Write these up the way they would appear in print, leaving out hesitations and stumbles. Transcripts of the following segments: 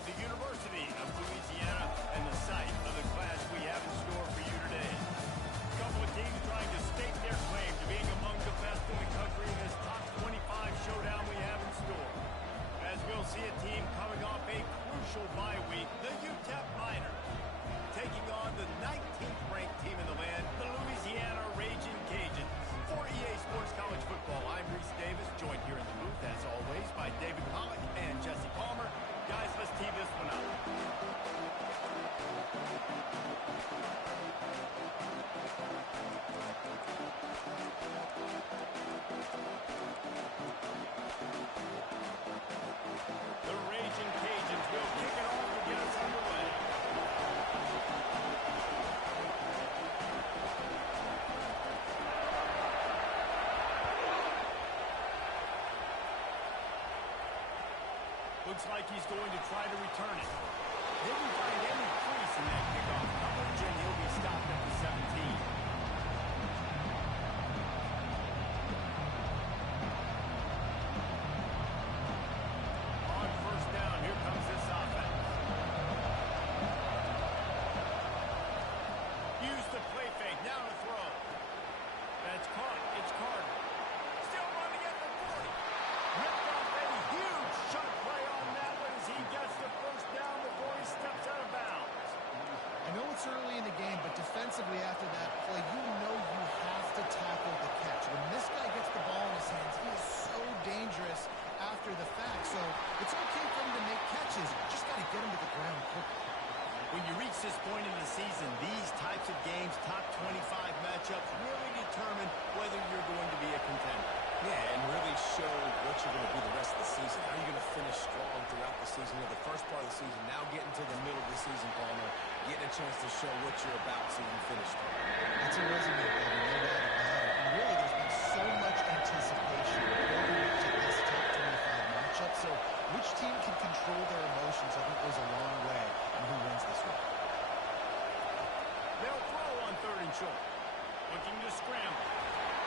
of the University of Louisiana and the site of the class we have in store for you today. A couple of teams trying to stake their claim to being among the best in the country in this top 25 showdown we have in store. As we'll see a team coming off a crucial bye week, the Utep Miners, taking on the 19th ranked team in the land, the Louisiana Raging Cajuns. For EA Sports College Football, I'm Reese Davis, joined here in the booth, as always, by David Pollock and Jesse Palmer. Guys, let's tee this one up. The Raging Cajuns will kick it off and get us underway. Looks like he's going to try to return it. Didn't find any crease in that kickoff coverage, and he'll be stopped at the 17. On first down, here comes this offense. Use the play fake, now to throw. That's caught, it's Carter. Still running at the 40. Ripped off a huge shot play on that one as he gets the first down before he steps out of bounds. I know it's early in the game, but defensively after that play, you know you have to tackle the catch. When this guy gets the ball in his hands, he is so dangerous after the fact. So it's okay for him to make catches. You just got to get him to the ground quickly. When you reach this point in the season, these types of games, top 25 matchups, really determine whether you're going to be a contender. Yeah, and really show what you're going to be the rest of the season. How you're going to finish strong throughout the season. You know, the first part of the season, now getting to the middle of the season, Palmer, getting a chance to show what you're about so you can finish strong. That's a resume, baby, no doubt about it. And really, there's been so much anticipation building up to this top 25 matchup. So which team can control their emotions, I think, goes a long way in who wins this one. They'll throw on third and short. Looking to scramble.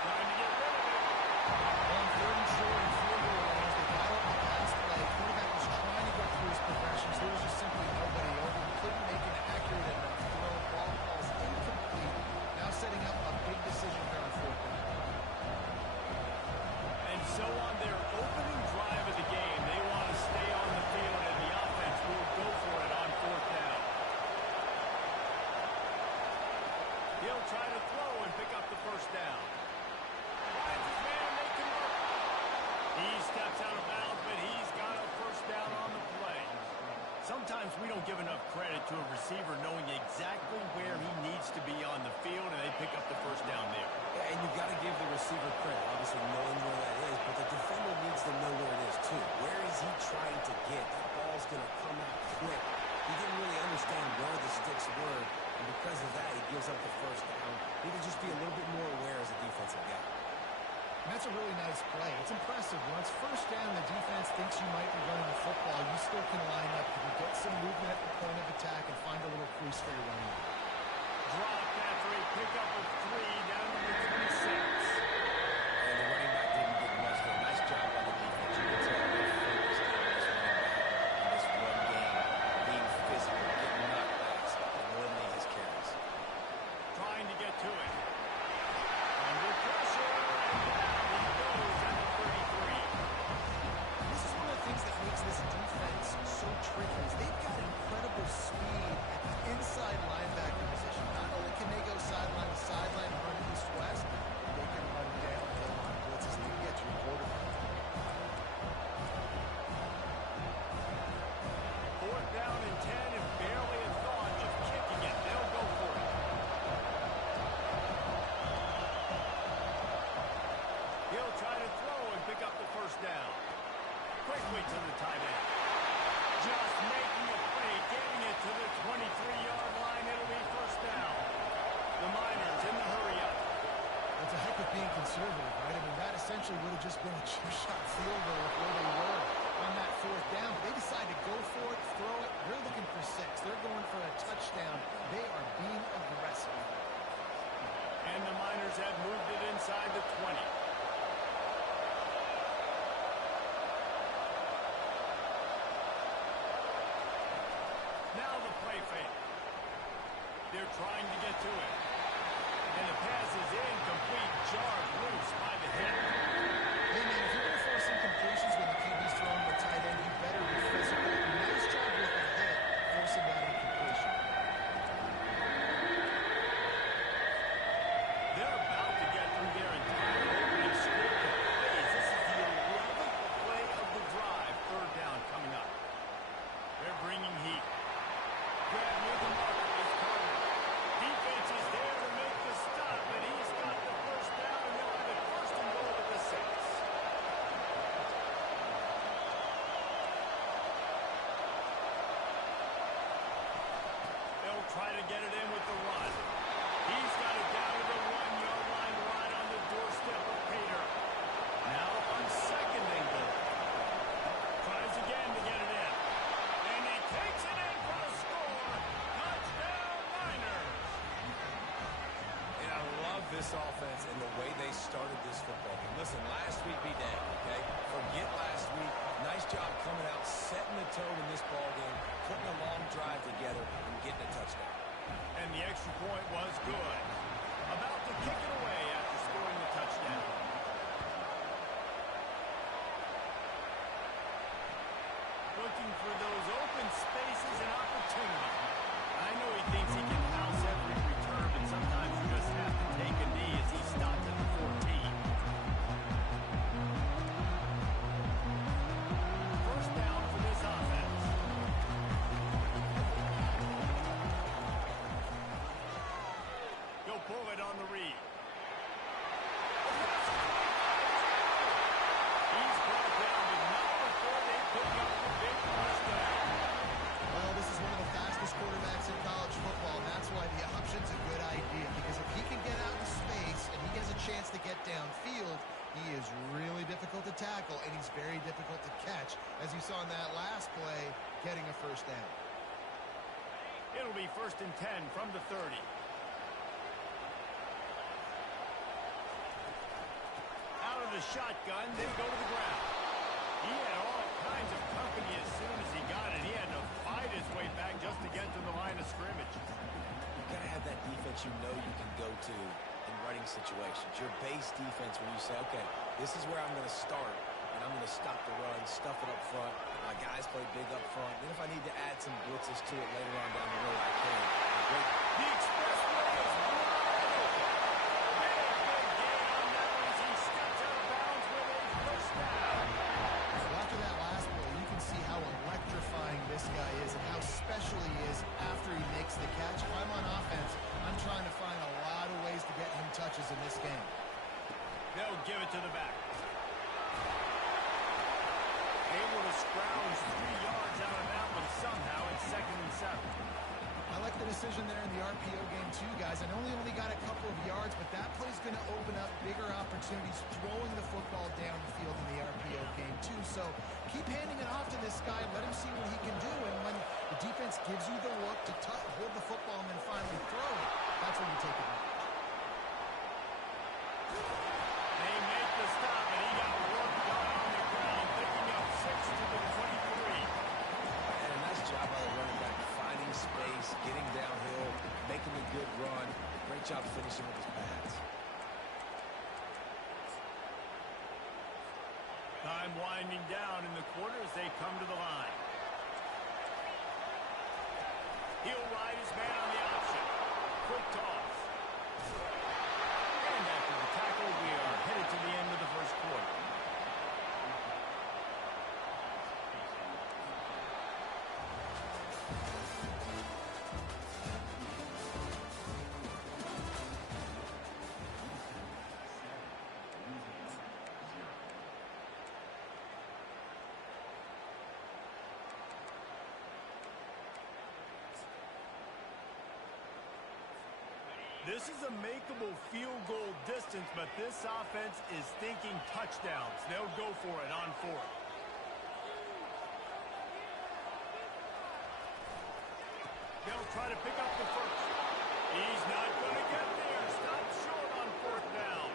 Trying to get rid of it. On third and short and 4-yard range, they got up the pass play. Quarterback was trying to go through his progressions. There was just simply nobody over. He couldn't make an accurate enough throw. Ball falls incomplete. Now setting up a big decision here on fourth down. And so on their opening drive of the game, they want to stay on the field, and the offense will go for it on fourth down. He'll try to throw and pick up the first down. Finds his man and they convert. He steps out of bounds, but he's got a first down on the play. Sometimes we don't give enough credit to a receiver knowing exactly where he needs to be on the field, and they pick up the first down there. Yeah, and you've got to give the receiver credit, obviously knowing where that is, but the defender needs to know where it is too. Where is he trying to get? That ball's going to come out quick. He didn't really understand where the sticks were, and because of that, he gives up the first down. He need to just be a little bit more aware as a defensive guy. And that's a really nice play. It's impressive. When it's first down, the defense thinks you might be running the football. You still can line up. You can get some movement at the point of attack and find a little crease for your running. Drop after a pickup of 3 down to the 26. And the running back didn't get much there. Nice job by the defense. You can tell they're focused on this running back in this one game, being physical, getting knockbacks, and eliminating his carries. Trying to get to it. Under pressure, and down he goes at the 33. This is one of the things that makes this defense so tricky is they've got incredible speed at the inside linebacker position. Not only can they go sideline to sideline and run east-west, they can run downhill on blitzes to get to your quarterback. Fourth down and 10, and barely a thought of kicking it. They'll go for it. He'll try to throw and pick up the first down. Quickly to the tight end. Just making a play, getting it to the 23-yard line. It'll be first down. The Miners in the hurry-up. It's a heck of being conservative, right? I mean, that essentially would have just been a two-shot field goal of where they were on that fourth down. But they decide to go for it, throw it. They're looking for 6. They're going for a touchdown. They are being aggressive. And the Miners have moved it inside the 20. failed. They're trying to get to it. And the pass is incomplete, jarred loose by the hit. Hey, man, if you're going to force incompletions when the QB's throwing the tight end, you better be physical. Nice job with the hit, forcing that incompletion. They're about to get through their entire opening script of plays. This is the 11th play of the drive. Third down coming up. They're bringing heat. Grab near the marker is Carter. Defense is there to make the stop, and he's got the first down, and they'll have it first and goal at the 6. They'll try to get it in with the run. He's got it down to the 1-yard line right on the doorstep of Pater. Now on second and goal. Tries again to get it in. And he takes it in for the score. Touchdown, Niners. And I love this offense and the way they started this football game. Listen, last week be damned, okay? Forget last week. Nice job coming out, setting the tone in this ball game, putting a long drive together, and getting a touchdown. And the extra point was good. About to kick it away after scoring the touchdown. Looking for those open spaces and opportunity. I know he thinks he can house every return, but sometimes you just have to take a knee as he stopped at the 14. First down for this offense. He'll pull it on the read. He's brought down, but not before they pick up the big first down. Well, this is one of the fastest quarterbacks in college football, and that's why the option's a good idea, because if he can get out in space and he has a chance to get downfield, he is really difficult to tackle, and he's very difficult to catch, as you saw in that last play, getting a first down. It'll be first and 10 from the 30. Out of the shotgun, they go to the ground. He had all kinds of company as soon as he got it. He had to fight his way back just to get to the line of scrimmage. You've got to have that defense you know you can go to in running situations. Your base defense where you say, okay, this is where I'm going to start, and I'm going to stop the run, stuff it up front. My guys play big up front. Then if I need to add some blitzes to it later on down the road, I can. Great. The expressway is wide open. Big gain on that one as he steps out of bounds with a first down. Well, after that last play, you can see how electrifying this guy is and how special he is after he makes the catch. If I'm on offense, I'm trying to find a lot of ways to get him touches in this game. They'll give it to the back. Able to scrounge 3 yards out of that one somehow in 2nd and 7. I like the decision there in the RPO game too, guys. I know he only got a couple of yards, but that play's going to open up bigger opportunities throwing the football down the field in the RPO game too. So keep handing it off to this guy. Let him see what he can do. And when the defense gives you the look to hold the football and then finally throw it, that's when you take it back. They make the stop, and he got work done on the ground, picking up 6 to the 23. And a nice job by the running back, finding space, getting downhill, making a good run. Great job finishing with his pads. Time winding down in the quarter as they come to the line. He'll ride his man on the option. Quick toss. And after the tackle, we are headed to the end of the first quarter. This is a makeable field goal distance, but this offense is thinking touchdowns. They'll go for it on 4th. They'll try to pick up the first. He's not going to get there. Stop short on 4th down.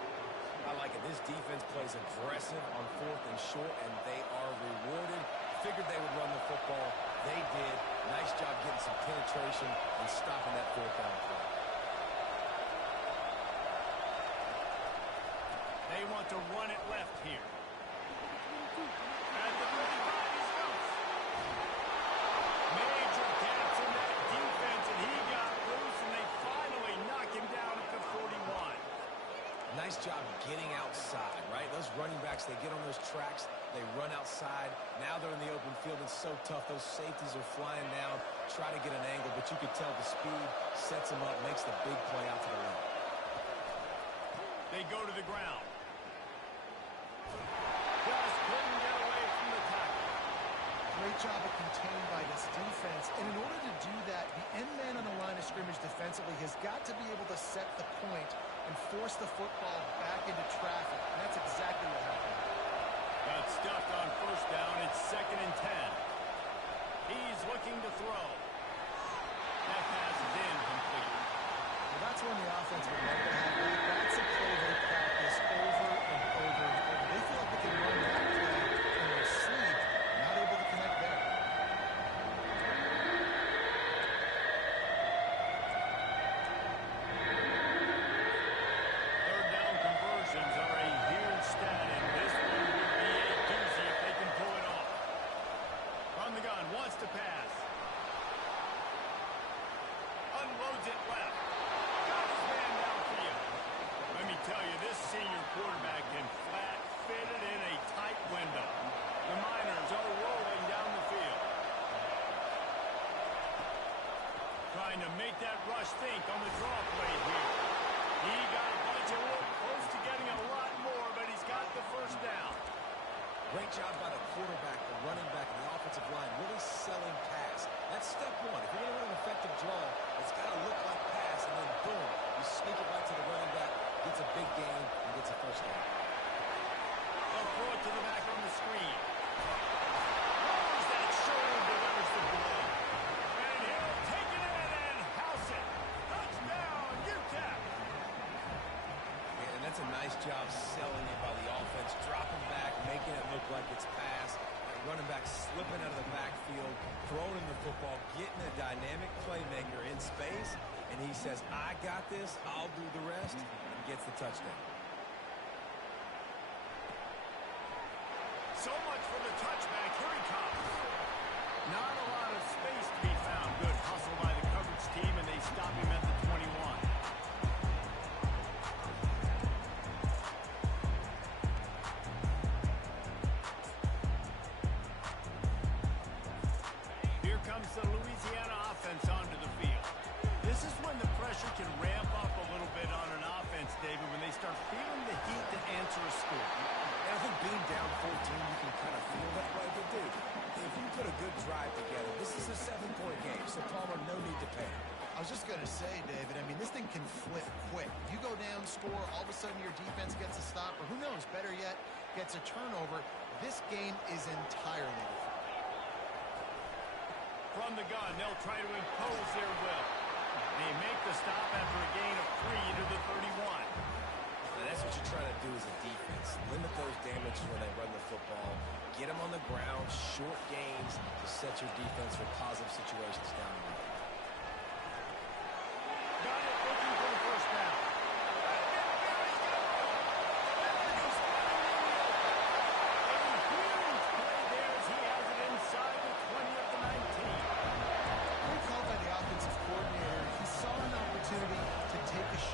I like it. This defense plays aggressive on 4th and short, and they are rewarded Figured they would run the football. They did. Nice job getting some penetration and stopping that fourth down play. They want to run it left here. At the 35, he's loose. Major gaps in that defense, and he got loose, and they finally knock him down at the 41. Nice job getting outside, right? Those running backs, they get on those tracks, they run outside. Now they're in the open field. It's so tough. Those safeties are flying down, try to get an angle, but you could tell the speed sets them up, makes the big play out to the left. They go to the ground. Just couldn't get away from the tackle. Great job of contained by this defense. And in order to do that, the end man on the line of scrimmage defensively has got to be able to set the point and force the football back into traffic. And that's exactly what happened. Got stuffed on first down. It's 2nd and 10. He's looking to throw. That pass is incomplete. Well, that's when the offense would love to have it. That's a play they practice over and over and over. They feel like they can run that play in their sleep. Not able to connect there. Third down conversions are a huge stat, and this one would be a doozy if they can pull it off. From the gun, wants to pass. Unloads it left. Got his man downfield. Let me tell you, this senior quarterback can flat fit it in a tight window. The Miners are rolling down the field. Trying to make that rush think on the draw play here. He got a bunch of wood, close to getting a lot more, but he's got the first down. Great job by the quarterback, the running back, and the offensive line, really selling pass. That's step one. If you're going to run an effective draw, it's got to look like pass, and then boom, you sneak it right to the running back, gets a big gain, and gets a first down. They'll throw it to the back on the screen. Throws that shoulder, delivers the blow. And he'll take it in and house it. Touchdown, Utep. Yeah, and that's a nice job selling it by the offense, dropping back, making it look like it's pass. That running back slipping out of the backfield, throwing the football, getting a dynamic playmaker in space, and he says, I got this, I'll do the rest, and gets the touchdown. So much for the touchback. Here he comes. Not a lot of space to be found. Good hustle by the coverage team, and they stop him at the 21. Here comes the Louisiana offense onto the field. This is when the pressure can ramp up a little bit on an offense, David, when they start feeling the heat to answer a score. And I think being down 14, you can kind of feel that way. But, dude, if you put a good drive together, this is a 7-point game, so Palmer, no need to panic. I was just going to say, David, I mean, this thing can flip quick. You go down, score, all of a sudden your defense gets a stop, or who knows, better yet, gets a turnover. This game is entirely different. From the gun, they'll try to impose their will. They make the stop after a gain of 3 to the 31. And that's what you're trying to do as a defense. Limit those damages when they run the football. Get them on the ground, short gains to set your defense for positive situations down the road. Got it, looking for the first down.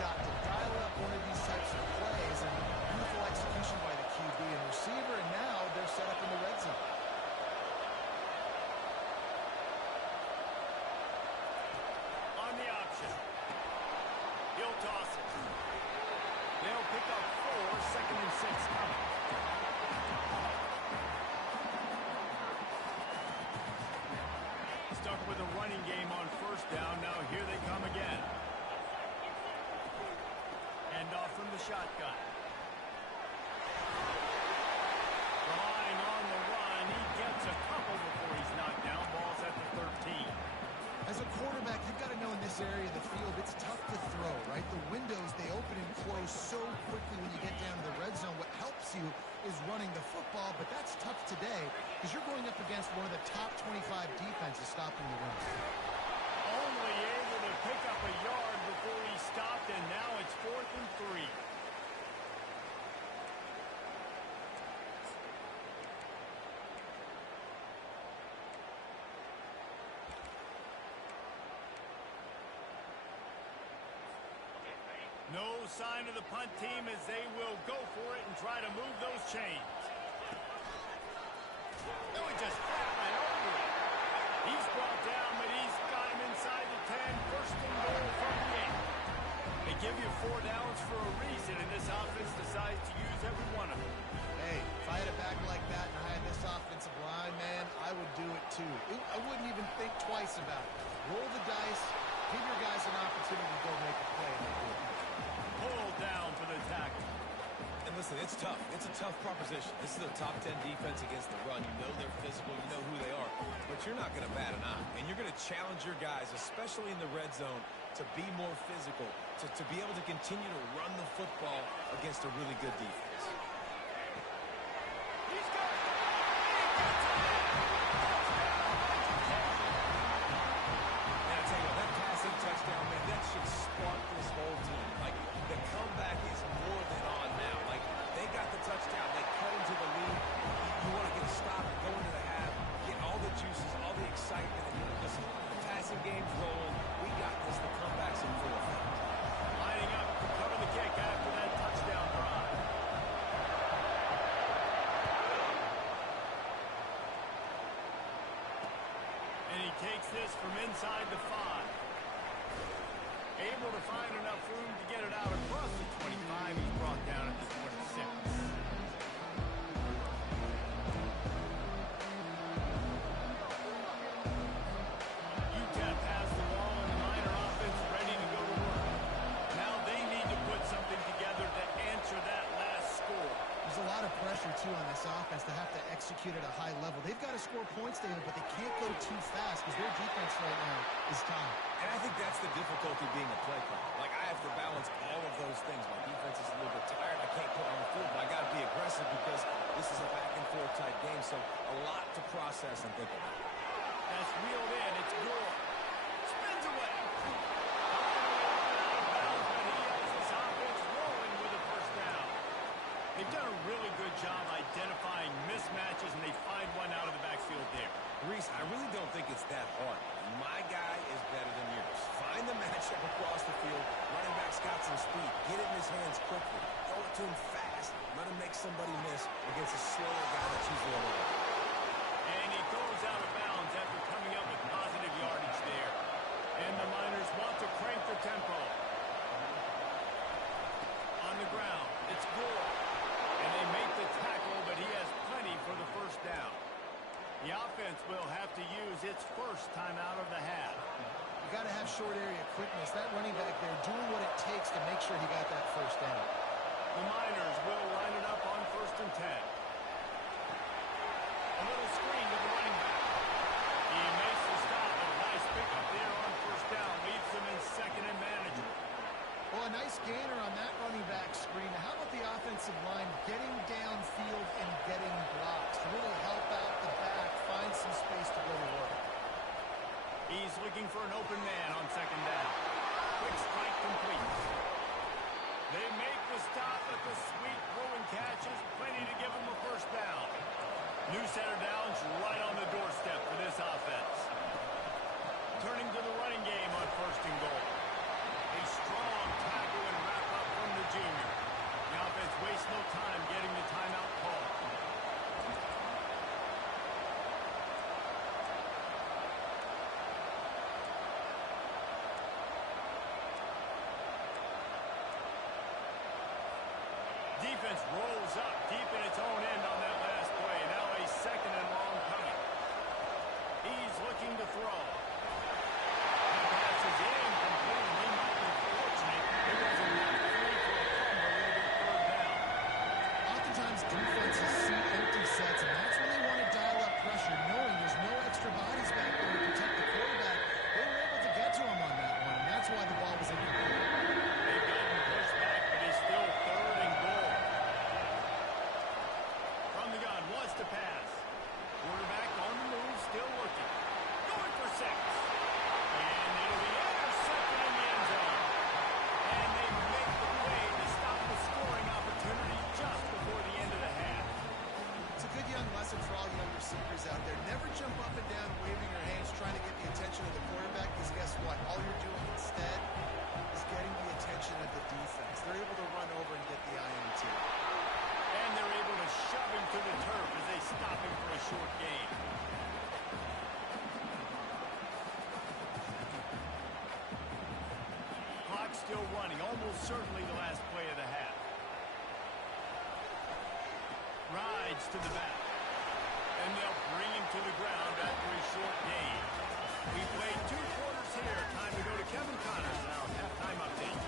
Shot to dial up one of these types of plays, and beautiful execution by the QB and receiver, and now they're set up in the red zone. On the option. He'll toss it. They'll pick up 4, 2nd and 6 coming. Stuck with a running game on first down. Now here they come again. Off from the shotgun. Relying on the run. He gets a couple before he's knocked down. Ball's at the 13. As a quarterback, you've got to know in this area of the field, it's tough to throw, right? The windows, they open and close so quickly when you get down to the red zone. What helps you is running the football, but that's tough today because you're going up against one of the top 25 defenses stopping the run. Only able to pick up a yard before he stopped, and now it's 4th and 3. No sign of the punt team as they will go for it and try to move those chains. No, he just flat right over it. He's brought down, but he's got him inside the 10. 1st and goal from the 8. They give you 4 downs for a reason, and this offense decides to use every one of them. Hey, if I had a back like that and I had this offensive line, man, I would do it too. I wouldn't even think twice about it. Roll the dice, give your guys an opportunity to go make a play, and they do it. Pulled down for the tackle. And listen, it's tough. It's a tough proposition. This is a top 10 defense against the run. You know they're physical. You know who they are. But you're not going to bat an eye. And you're going to challenge your guys, especially in the red zone, to be more physical, to be able to continue to run the football against a really good defense. He's got it. And I tell you what, that passing touchdown, man, that should spark this whole team. Like, the comeback is more than on now. Like, they got the touchdown. They cut into the lead. You want to get a stop and go into the half, get all the juices, all the excitement, and listen, the passing game's rolling. We got this. The comeback's in full effect. Lining up to cover the kick after that touchdown drive. And he takes this from inside the 5. Able to find enough room to get it out across the 25. He's brought down at the 26. Utep has the ball and the Miner offense ready to go to work. Now they need to put something together to answer that last score. There's a lot of pressure, too, on this offense to have to execute at a high level. They've got to score points, David, but they can't go too fast because their defense right now is tired. And I think that's the difficulty being a play caller. Like, I have to balance all of those things. My defense is a little bit tired. I can't put on the field, but I got to be aggressive because this is a back-and-forth type game, so a lot to process and think about. That's wheeled in. It's Gore. Spins away. They've done a really good job identifying mismatches, and they find one out of the backfield there. Reese, I really don't think it's that hard. My guy is better than yours. Find the matchup across the field. Running back's got some speed. Get it in his hands quickly. Throw it to him fast. Let him make somebody miss against a slower guy that's usually on the line. And he goes out of bounds after coming up with positive yardage there. And the Miners want to crank the tempo. On the ground, it's Gore. And they make the tackle, but he has plenty for the 1st down. The offense will have to use its first timeout of the half. You got to have short area quickness. That running back there doing what it takes to make sure he got that 1st down. The Miners will line it up on 1st and 10. A little screen to the running back. He makes the stop, but a nice pickup there on 1st down. Leaves them in 2nd and manageable. Well, a nice gainer on that running back screen. How about the offensive line getting downfield and getting blocks to really help out the back, find some space to go to work? He's looking for an open man on 2nd down. Quick strike complete. They make the stop at the sweet throw and catches. Plenty to give them a 1st down. New center downs right on the doorstep for this offense. Turning to the running game on 1st and goal. A strong tackle and wrap up from the junior. The offense wastes no time getting the timeout call. Defense rolls up deep in its own end on that last play. Now a 2nd and long coming. He's looking to throw. That pass is incomplete. He might be fortunate. It wasn't enough for a fumble. It'll be 3rd down. Oftentimes defenses see empty sets, and that's when they want to dial up pressure, knowing there's no extra bodies back there to protect the quarterback. They were able to get to him on that one, and that's why the ball was incomplete. They've gotten pushed back, but he's still 3rd and goal. still running, almost certainly the last play of the half. Rides to the back. And they'll bring him to the ground after a short gain. We played 2 quarters here. Time to go to Kevin Connors and our halftime update.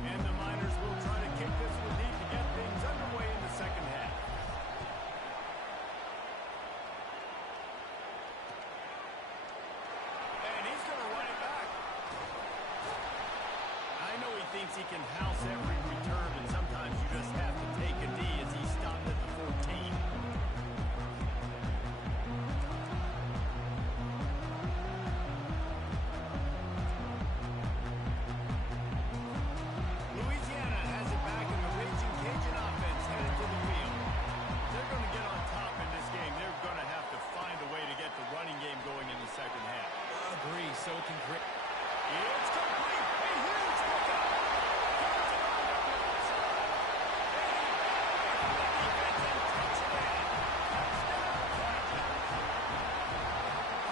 And the Miners will try to kick this one deep to get things underway in the second half. And he's going to run it back. I know he thinks he can house every return, but sometimes you just have to take a knee as he stopped at the 14. Louisiana has it back, and the raging Cajun offense headed to the field. They're going to get on top in this game. They're going to have to find a way to get the running game going in the second half. Agree. So can Grit. It's complete. A huge pickup.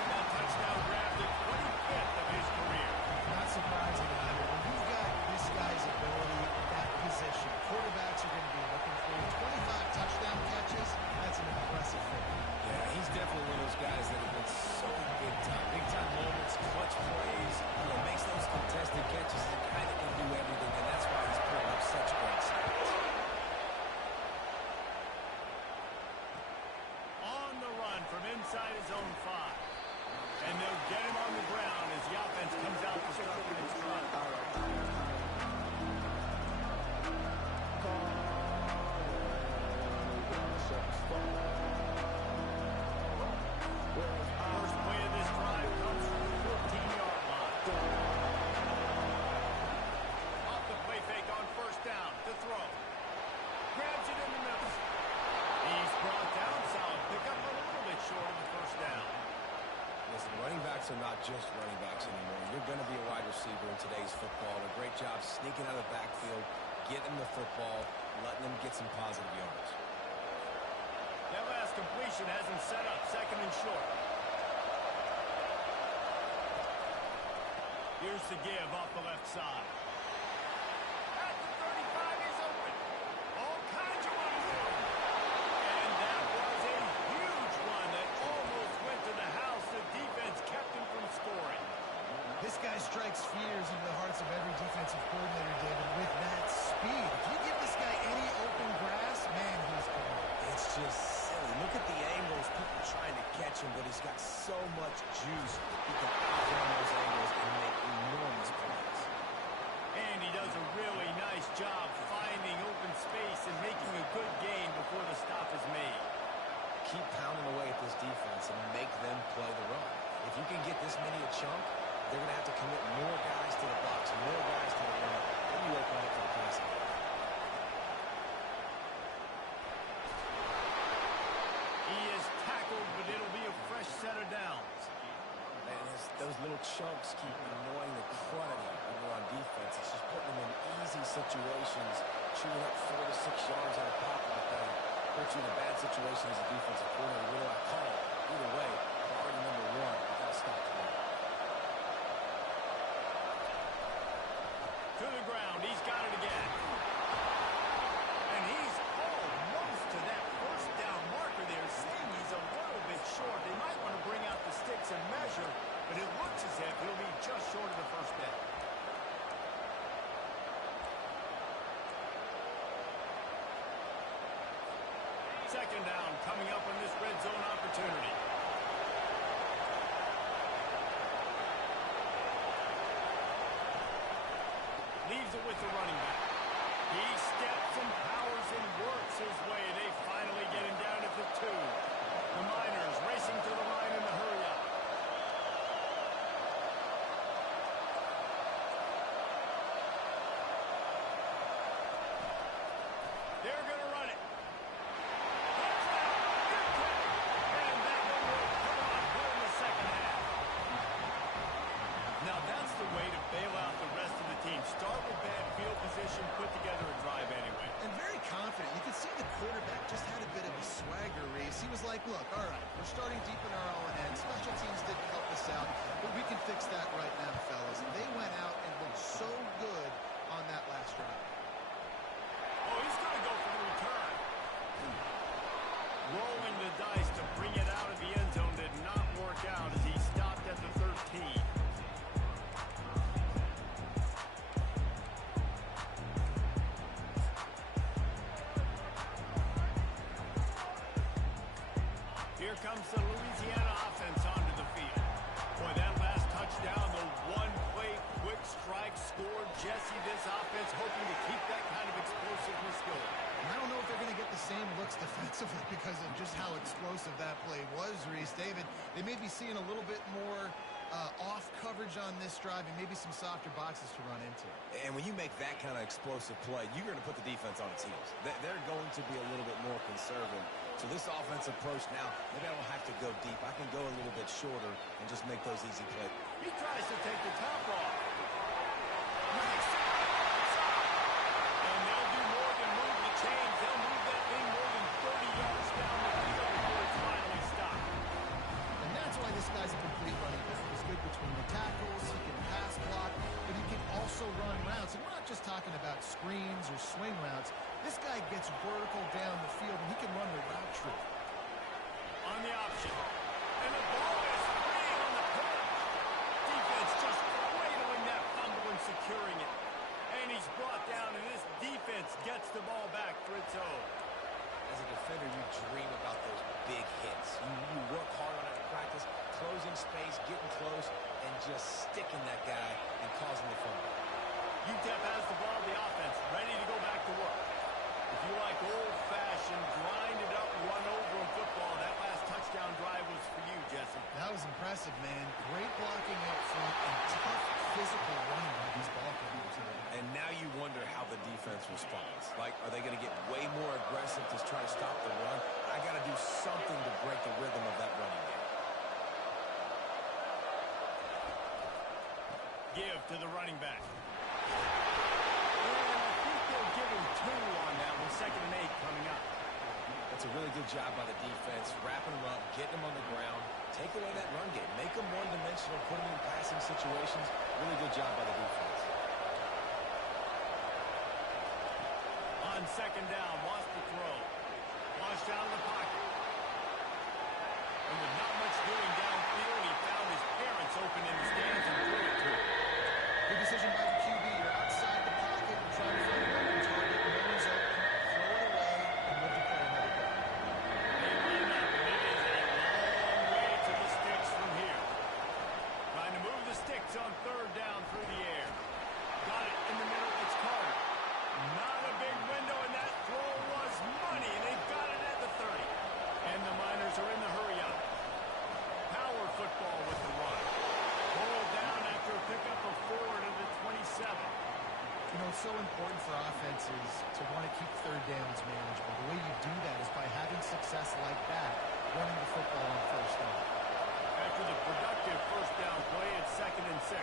That touchdown grabbed the 25th of his career. Not surprising either. When you've got this guy's ability at that position, quarterbacks are going to be looking for you. 25 touchdown catches, that's an impressive thing. Yeah, he's definitely one of those guys that have been so big time. Big time moments, clutch plays, makes those contested catches. He kind of can do everything, and that's why he's putting up such great stats. On the run from inside his own 5. And they'll get him on the ground as the offense comes out to start with its drive. First play of this drive comes from the 14-yard line. Off the play fake on first down to throw. Grabs it in the middle. He's brought down. Solid pickup, but a little bit short of the first down. Listen, running backs are not just running backs anymore. You're going to be a wide receiver in today's football. A great job sneaking out of the backfield, getting them the football, letting them get some positive yards. That last completion has him set up, second and short. Here's the give off the left side. At the 35, he's open. All kinds of running room. And that was a huge one that almost went to the house. The defense kept him from scoring. This guy strikes fears into the hearts of every defensive coordinator, David, with that speed. If you give this guy any open grass, man, he's gone. It's just silly. Look at the angles, people trying to catch him, but he's got so much juice. He can outrun those angles and make enormous plays. And he does a really nice job finding open space and making a good gain before the stop is made. Keep pounding away at this defense and make them play the run. If you can get this many a chunk, they're going to have to commit more guys to the box, more guys to the run. Then you open up for the passing. He is tackled, but it'll be a fresh set of downs. And those little chunks keep annoying the crud out of you when you're on defense. It's just putting them in easy situations, shooting up 4 to 6 yards out of pocket like that. Puts you in a bad situation as a defensive coordinator. What do I call it? Either way, priority number 1, you got to stop the run. To the ground, he's got it again. And he's almost to that first down marker there, seeing he's a little bit short. They might want to bring out the sticks and measure, but it looks as if he'll be just short of the first down. Second down coming up on this red zone opportunity. Leaves it with the running back. He steps and powers and works his way. They finally get him down at the 2. The Miners racing to the line in the hurry-up. They're going to run it. And that one will come on here in the second half. Now that's the way to bail out the rest of the team. Start with bad field position, put together a drive anyway. And very confident. You could see the quarterback just had a bit of a swagger, Reese. He was like, like, look, all right, we're starting deep in our own end. Special teams didn't help us out, but we can fix that right now, fellas. And they went out and looked so good on that last drive. Oh, he's going to go for the return. Rolling the dice to bring it out of the end zone did not work out as he stopped at the 13. Here comes the Louisiana offense onto the field. Boy, that last touchdown, the one-play quick strike scored. Jesse, this offense hoping to keep that kind of explosiveness going. And I don't know if they're going to get the same looks defensively because of just how explosive that play was, Reese. David, they may be seeing a little bit more off coverage on this drive and maybe some softer boxes to run into. And when you make that kind of explosive play, you're going to put the defense on its heels. They're going to be a little bit more conservative. So this offensive approach now, maybe I don't have to go deep. I can go a little bit shorter and just make those easy plays. He tries to take the top off. Nice. And they'll do more than move the chains. They'll move that thing more than 30 yards down the field before it's finally stopped. And that's why this guy's a complete running back. He's good between the tackles, he can pass block, but he can also run routes. And we're not just talking about screens or swing routes. This guy gets vertical down the field, and he can run the route tree. On the option. And the ball is free on the pitch. Defense just cradling that fumble and securing it. And he's brought down, and this defense gets the ball back for its own. As a defender, you dream about those big hits. You work hard on it in practice, closing space, getting close, and just sticking that guy and causing the fumble. Utep has the ball, the offense, ready to go back to work. If you like old-fashioned, grind-it-up, run-over in football, that last touchdown drive was for you, Jesse. That was impressive, man. Great blocking up front and tough physical running by these ball players. And now you wonder how the defense responds. Like, are they going to get way more aggressive to try to stop the run? I got to do something to break the rhythm of that running game. Give to the running back. And I think they'll give him 2 on that one. 2nd and 8 coming up. That's a really good job by the defense, wrapping them up, getting them on the ground, take away that run game, make them one-dimensional, put them in passing situations. Really good job by the defense. On 2nd down, lost the throw. Launched out of the pocket. And with not much doing downfield, he found his parents open in the stands and threw it to him. Good decision by the QB. You're outside the pocket. You're trying to find an open target. No one's open. Throw it away and live to play another day. They line up, and it is a long way to the sticks from here. Trying to move the sticks on 3rd down through the air. Got it in the middle. It's Carter. Not a big window, and that throw was money. They've got it at the 30. And the Miners are in the hurry-up. Power football with the run. Pulled down after a pickup of 4 to the 27. You know, it's so important for offenses to want to keep 3rd downs manageable. The way you do that is by having success like that, running the football on 1st down. After the productive 1st down play, it's 2nd and 6.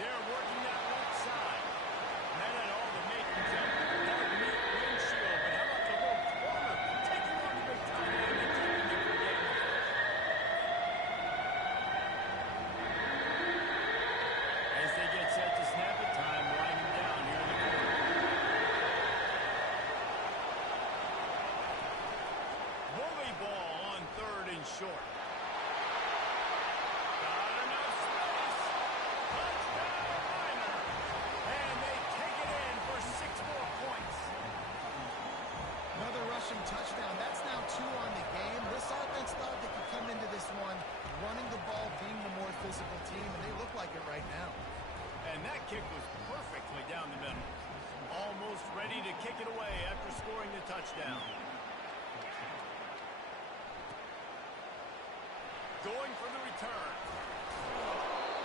They're working that left side. That had all the makings of hard meat windshield, but how about the little corner taking on the big time end and keeping them from getting the first? As they get set to snap it, time winding down here in the corner. Bully ball on 3rd and short. Got enough space. Touchdown, Miner. And they take it in for 6 more points. Another rushing touchdown. That's now 2 on the game. This offense thought they could come into this one running the ball, being the more physical team, and they look like it right now. And that kick was perfectly down the middle. Almost ready to kick it away after scoring the touchdown. Going for the return.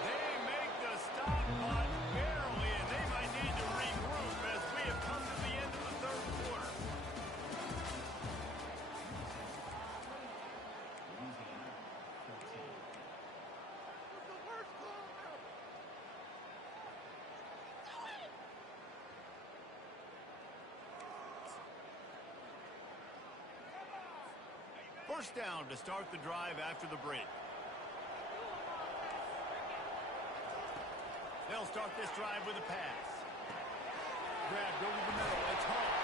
They make the stop, but barely, and they might need to regroup as we have come to the end of the 3rd quarter. First down to start the drive after the break. They'll start this drive with a pass. Grabbed over the middle. It's Hunt.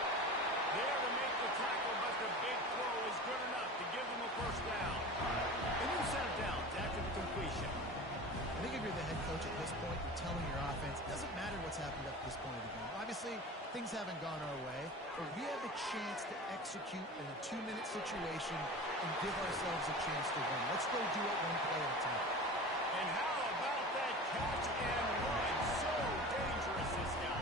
There to make the tackle, but the big throw is good enough to give them a first down. A new set of downs after the completion. I think if you're the head coach at this point, you're telling your offense, it doesn't matter what's happened up to this point of the game. Obviously, things haven't gone our way, but we have a chance to execute in a 2-minute situation and give ourselves a chance to win. Let's go do it one play at a time. And how about that catch and run? So dangerous, this guy.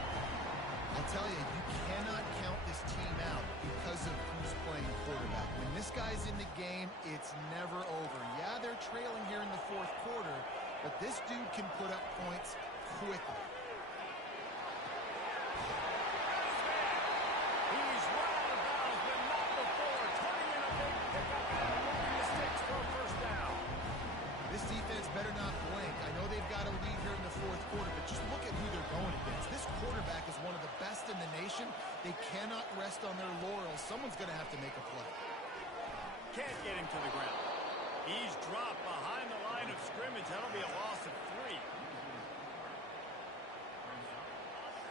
I'll tell you, you cannot count this team out because of who's playing quarterback. When this guy's in the game, it's never over. Yeah, they're trailing here in the fourth quarter, but this dude can put up points quickly. He's run out of bounds, but not before. Turning in a big pickup and moving the sticks for a first down. This defense better not blink. I know they've got a lead here in the fourth quarter, but just look at who they're going against. This quarterback is one of the best in the nation. They cannot rest on their laurels. Someone's going to have to make a play. Can't get him to the ground. He's dropped behind the line of scrimmage. That'll be a loss of 3.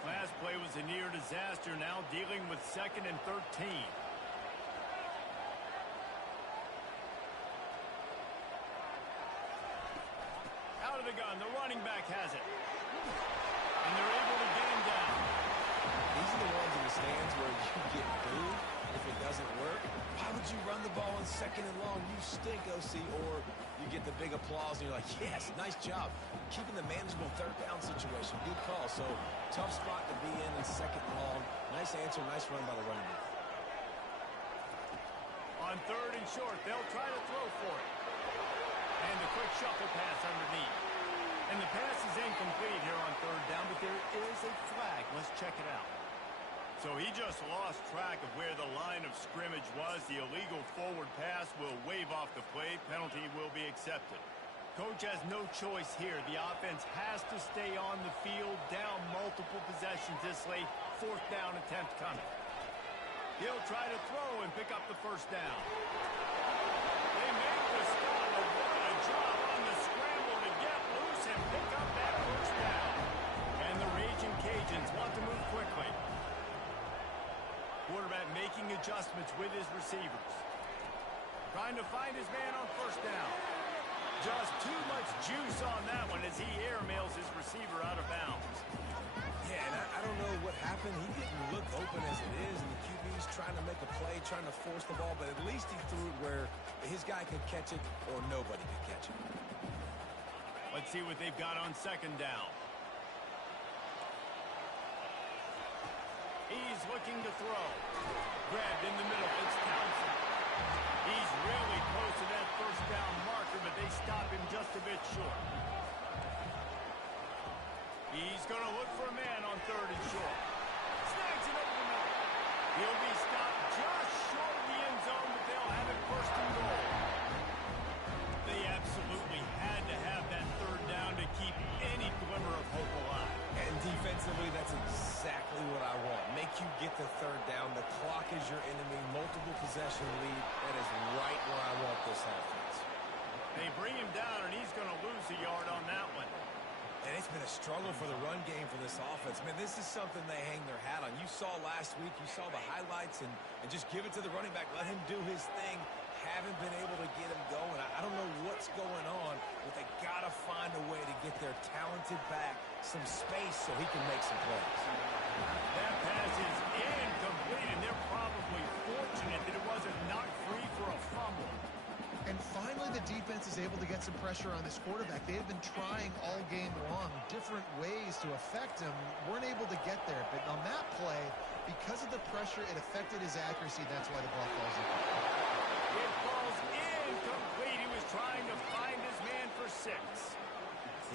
Last play was a near disaster. Now dealing with 2nd and 13. Out of the gun. The running back has it. And they're able to get him down. These are the ones in the stands where you get booed if it doesn't work. Why would you run the ball on 2nd and long? You stink, OC. Or you get the big applause and you're like, yes, nice job. Keeping the manageable 3rd down situation. Good call. So tough spot to be in 2nd and long. Nice answer, nice run by the running back. On 3rd and short, they'll try to throw for it. And the quick shuffle pass underneath. And the pass is incomplete here on 3rd down, but there is a flag. Let's check it out. So he just lost track of where the line of scrimmage was. The illegal forward pass will wave off the play. Penalty will be accepted. Coach has no choice here. The offense has to stay on the field, down multiple possessions this late. 4th down attempt coming. He'll try to throw and pick up the first down. They make the stop, but what a job on the scramble to get loose and pick up that first down. And the Raging Cajuns want to move quickly. Quarterback making adjustments with his receivers. Trying to find his man on first down. Just too much juice on that one as he airmails his receiver out of bounds. Yeah, and I don't know what happened. He didn't look open as it is, and the QB's trying to make a play, trying to force the ball, but at least he threw it where his guy could catch it or nobody could catch it. Let's see what they've got on 2nd down. He's looking to throw. Grabbed in the middle. It's Townsend. He's really close to that first down marker, but they stop him just a bit short. He's going to look for a man on 3rd and short. Snags it over the middle. He'll be stopped just short of the end zone, but they'll have it 1st and goal. They absolutely had to have that 3rd down to keep any glimmer of hope alive. And defensively, that's exactly what I want. Make you get the 3rd down. The clock is your enemy. Multiple possession lead. That is right where I want this offense. They bring him down, and he's going to lose a yard on that one. And it's been a struggle for the run game for this offense. Man, this is something they hang their hat on. You saw last week, you saw the highlights, and just give it to the running back. Let him do his thing. Haven't been able to get him going. I don't know what's going on, but they got to find a way to get their talented back some space so he can make some plays. That pass is incomplete, and they're probably fortunate that it wasn't knocked free for a fumble. And finally, the defense is able to get some pressure on this quarterback. They have been trying all game long different ways to affect him. Weren't able to get there. But on that play, because of the pressure, it affected his accuracy. That's why the ball falls in. It falls incomplete. He was trying to find his man for 6.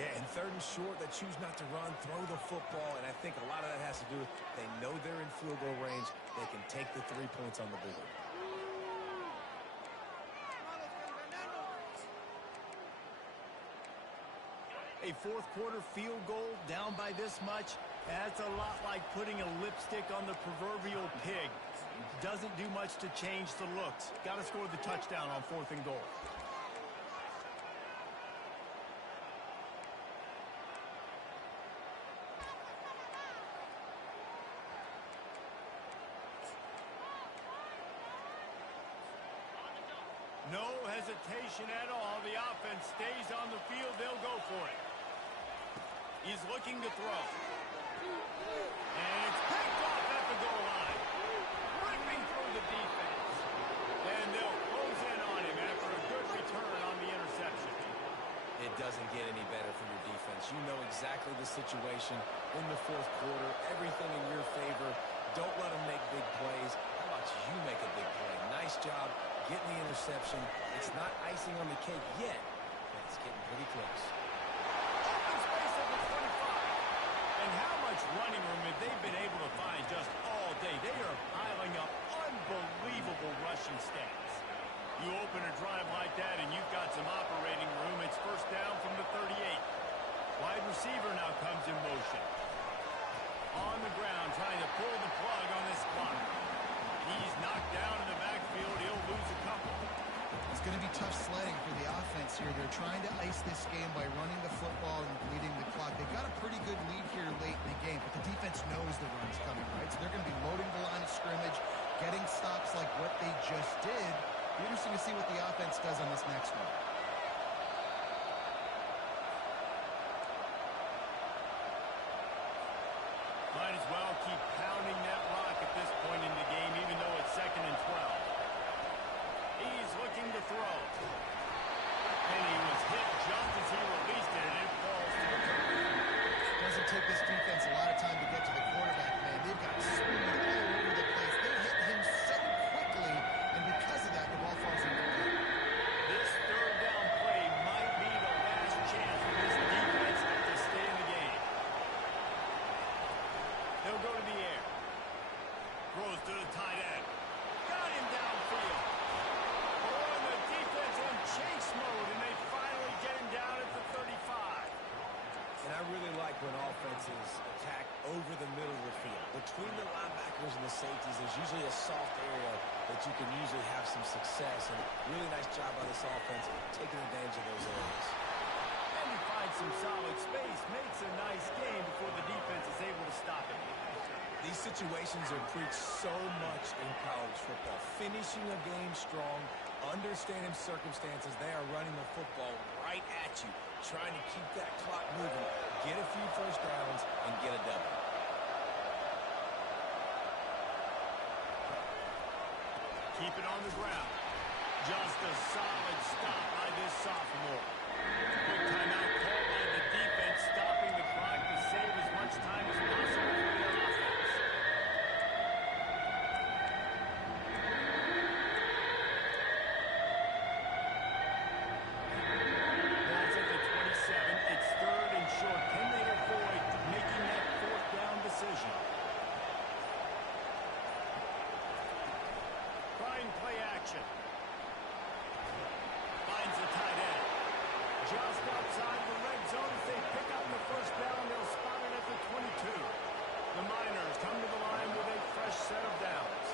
Yeah, and 3rd and short, they choose not to run, throw the football, and I think a lot of that has to do with they know they're in field goal range. They can take the 3 points on the board. A fourth quarter field goal down by this much, that's a lot like putting a lipstick on the proverbial pig. doesn't do much to change the looks. Got to score the touchdown on 4th and goal. No hesitation at all. The offense stays on the field. They'll go for it. He's looking to throw. And it's picked off at the goal line. Ripping through the defense. And they'll close in on him after a good return on the interception. It doesn't get any better for your defense. You know exactly the situation in the 4th quarter. Everything in your favor. Don't let them make big plays. How about you make a big play? Nice job getting the interception. It's not icing on the cake yet, but it's getting pretty close. Open space at the 25. And how much running room have they been able to find just all day? They are piling up unbelievable rushing stats. You open a drive like that and you've got some operating room. It's first down from the 38. Wide receiver now comes in motion. On the ground trying to pull the plug on this clock. He's knocked down in the backfield. He'll lose a couple. It's going to be tough sledding for the offense here. They're trying to ice this game by running the football and bleeding the clock. They've got a pretty good lead here late in the game, but the defense knows the run's coming, right? So they're going to be loading the line of scrimmage, getting stops like what they just did. Be interesting to see what the offense does on this next one. Might as well keep pounding that rock at this point in the game, even though it's 2nd and 12. He's looking to throw. And he was hit just as he released it, and it falls to the turf. It doesn't take this defense a lot of time to get to the quarterback, man. They've got speed all over the place. They hit him so quickly, and because of that, the ball falls incomplete. This 3rd down play might be the last chance for this defense to stay in the game. They'll go to the air. Throws to the tight end. Got him downfield. Oh, and the defense in chase mode, and they finally get him down at the 35. And I really like when offenses attack over the middle of the field. Between the linebackers and the safeties, there's usually a soft area that you can usually have some success. And really nice job by this offense taking advantage of those areas. And he finds some solid space, makes a nice game before the defense is able to stop him. These situations are preached so much in college football. Finishing a game strong, understanding circumstances. They are running the football right at you, trying to keep that clock moving, get a few first downs, and get a W. Keep it on the ground. Just a solid stop by this sophomore. Quick timeout called by the defense, stopping the clock to save as much time as possible for their offense. Ball's at the 27. It's 3rd and short. Can they avoid making that 4th down decision? Trying play action. Finds the tight end. Just outside the red zone as they pick up the first down. They'll spot it at the 22. The Miners come to the line with a fresh set of downs.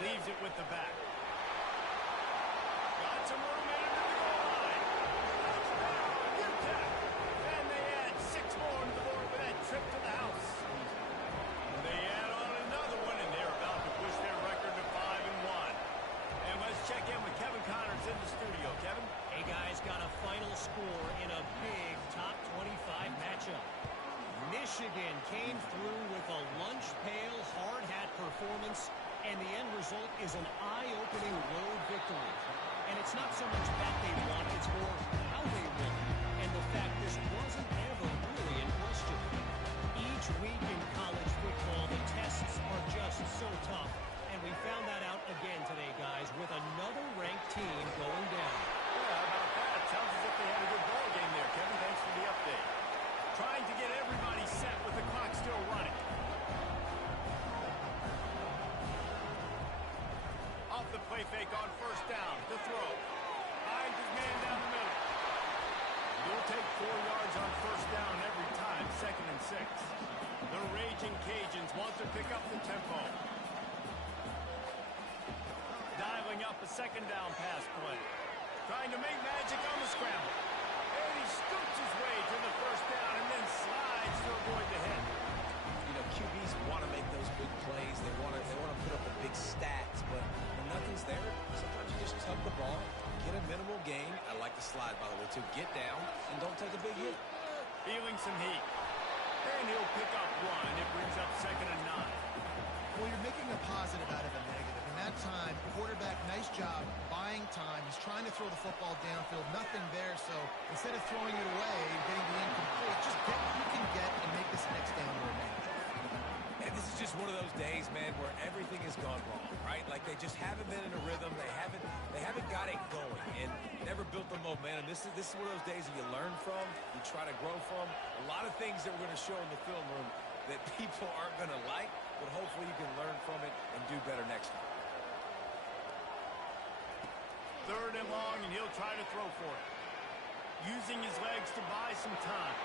Leaves it with the back. Got some room in the goal line. Touchdown, Utep. And they add 6 more to the board with that trip to the house. They add on another one, and they're about to push their record to 5-1. And let's check in with Kevin Connors in the studio. Kevin? Hey, guys, got a final score in a big top 25 matchup. Michigan came through with a lunch pail, hard hat performance, and the end result is an eye-opening road victory. And it's not so much that they won, it's more how they won. And the fact this wasn't ever really in question. Each week in college football, the tests are just so tough. And we found that out again today, guys, with another ranked team going down. Yeah, how about that? Sounds as if they had a good ball game there, Kevin. Thanks for the update. Trying to get everybody set with the clock still running. Off the play fake on first down. The throw. Finds his man down the middle. You'll take 4 yards on first down every time. 2nd The raging Cajuns want to pick up the tempo. Dialing up a second down pass play. Trying to make magic on the scramble. And he scoots his way to the first down and then slides to avoid the hit. You know, QBs want to make those big plays. They want to put up the big stats, but when nothing's there, sometimes you just tuck the ball, get a minimal gain. I like the slide, by the way, too. Get down and don't take a big hit. Feeling some heat. And he'll pick up one. It brings up 2nd and 9. Well, you're making a positive out of a negative. In that time, quarterback, nice job, buying time. He's trying to throw the football downfield. Nothing there, so instead of throwing it away and getting the incomplete, just get what you can get and make this next down more manageable. And this is just one of those days, man, where everything has gone wrong, right? Like they just haven't been in a rhythm. They haven't got it going and never built the momentum. This is one of those days that you learn from, you try to grow from. A lot of things that we're going to show in the film room that people aren't going to like, but hopefully you can learn from it and do better next time. 3rd and long, and he'll try to throw for it. Using his legs to buy some time.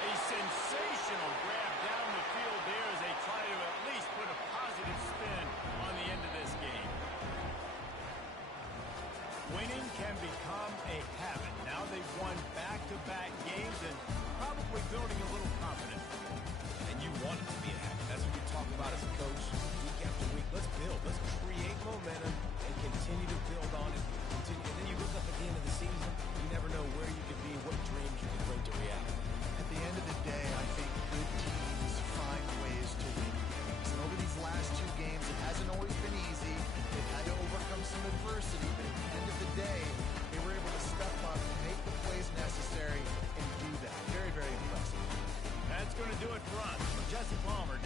A sensational grab down the field there as they try to at least put a positive spin on the end of this game. Winning can become a habit. Now they've won back-to-back games and probably building a little confidence. And you want it to be a habit. That's what you talk about as a coach week after week. Let's build. Let's create momentum and continue to build on it. And then you look up at the end of the season, you never know where you could be, what dreams you can bring to reality. At the end of the day, I think good teams find ways to win games. And over these last 2 games, it hasn't always been easy. They've had to overcome some adversity, but at the end of the day, they were able to step up and make the plays necessary and do that. Very, very impressive. That's going to do it for us. For Jesse Palmer,